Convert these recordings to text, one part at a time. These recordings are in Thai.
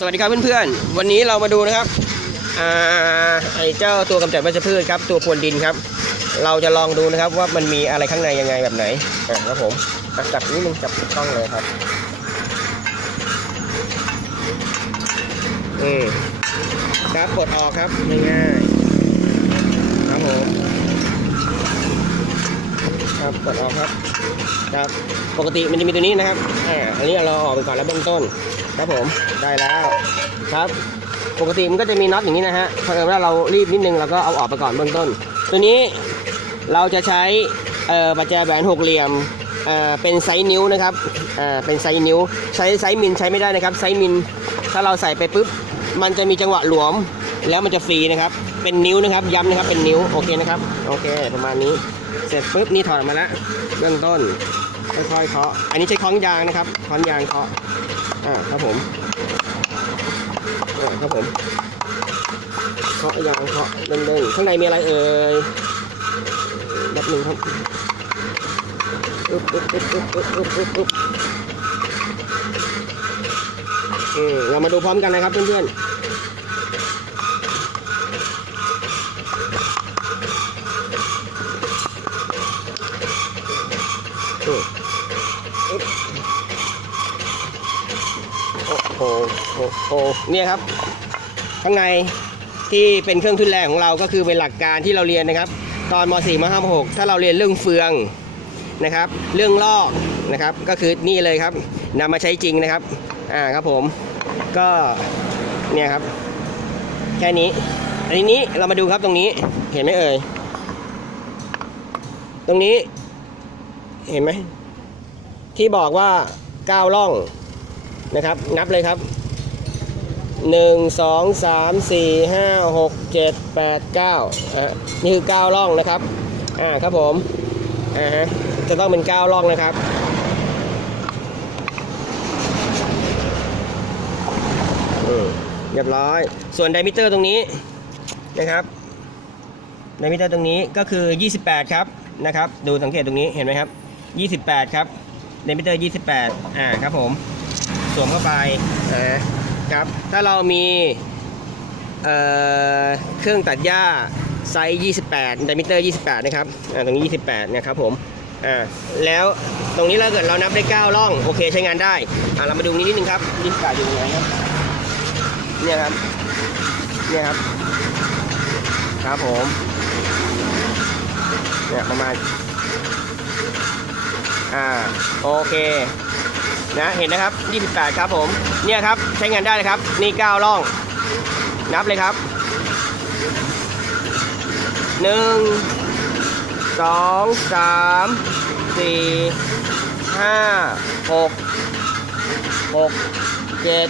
สวัสดีครับเพื่อนๆ วันนี้เรามาดูนะครับอไอ้เจ้าตัวกำจัดวัชพืชครับ ตัวพรวนดินครับ เราจะลองดูนะครับว่ามันมีอะไรข้างในยังไงแบบไหนอะครับผมจับนิดนึงจับต้องเลยครับ อืมครับกดออกครับง่ายๆครับผมครับกดออกครับ ครับปกติมันจะมีตัวนี้นะครับอ่าอันนี้เราออกไปก่อนแล้วเบื้องต้น ครับผมได้แล้วครับ ปกติมันก็จะมีน็อตอย่างนี้นะฮะเพราะว่าเรารีบนิดนึงเราก็เอาออกไปก่อนเบื้องต้น ตัวนี้เราจะใช้ปัจจัยแหวนหกเหลี่ยมเเป็นไซส์นิ้วนะครับเป็นไซส์นิ้วใช้ไซส์มิลใช้ไม่ได้นะครับไซส์มิลถ้าเราใส่ไปปุ๊บมันจะมีจังหวะหลวมแล้วมันจะฟรีนะครับ เป็นนิ้วนะครับย้ำนะครับเป็นนิ้วโอเคนะครับโอเคประมาณนี้ เสร็จปุ๊บนี่ถอดมาแล้วเรื่องต้นค่อยๆเคาะอันนี้ใช้ค้อนยางนะครับค้อนยางเคาะอ่าครับผมอ่าครับผมเคาะยางเคาะเด้นๆข้างในมีอะไรเอ่ยรับหนึ่งครับอึ๊บอึ๊บอึ๊บอึ๊บอึ๊บอึ๊บอึ๊บเรามาดูพร้อมกันนะครับเพื่อนๆ โอ้โหโอ้โหเนี่ยครับ ข้างในที่เป็นเครื่องทุนแรงของเราก็คือเป็นหลักการที่เราเรียนนะครับ ตอนม .4 ม .5 ม .6 ถ้าเราเรียนเรื่องเฟืองนะครับ เรื่องลอกนะครับ ก็คือนี่เลยครับนำมาใช้จริงนะครับ อ่าครับผม ก็เนี่ยครับ แค่นี้ อันนี้เรามาดูครับตรงนี้เห็นไหมเอ่ยตรงนี้เห็นไหมที่บอกว่าก้าวล่อง นะครับ นับเลยครับหนึ่งสองสามสี่ห้าหกเจ็ดแปดเก้าอะนี่คือเก้าร่องนะครับอ่าครับผมอ่าฮะจะต้องเป็นเก้าร่องนะครับอืมเรียบร้อย ส่วนไดมิเตอร์ตรงนี้นะครับไดมิเตอร์ตรงนี้ก็คือ 28 ครับนะครับ ดูสังเกตตรงนี้เห็นไหมครับ 28 ครับไดมิเตอร์ 28 อ่าครับผม วมเข้าไปนะครับ ถ้าเรามีเเครื่องตัดหญ้าไซส์ 28ไดมิเตอร์ 28 นะครับตรงนี้ 28 นะครับผมแล้วตรงนี้เราเกิดเรานับได้ 9 ร่อง โอเคใช้งานได้ เรามาดูนี้นิดนึงครับ28อยู่ตรงไหนครับ เนี่ยครับ เนี่ยครับ ครับผม เนี่ยประมาณ อ่า โอเค นะเห็นนะครับ 28 ครับผมเนี่ยครับใช้งานได้เลยครับ นี่ 9 ร่อง นับเลยครับ 1 2 3 4 5 6 6 7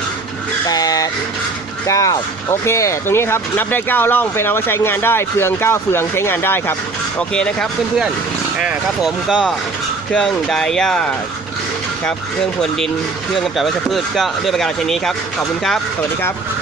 8 9 โอเค ตรงนี้ครับ นับได้ 9 ร่อง เป็นเอาไว้ใช้งานได้เฟือง 9 เฟืองใช้งานได้ครับ โอเคนะครับเพื่อนๆ อ่า ครับผมก็เครื่องไดย่า ครับเครื่องพรวนดินเครื่องกำจัดวัชพืชก็ด้วยประการชนนี้ครับขอบคุณครับ สวัสดีครับ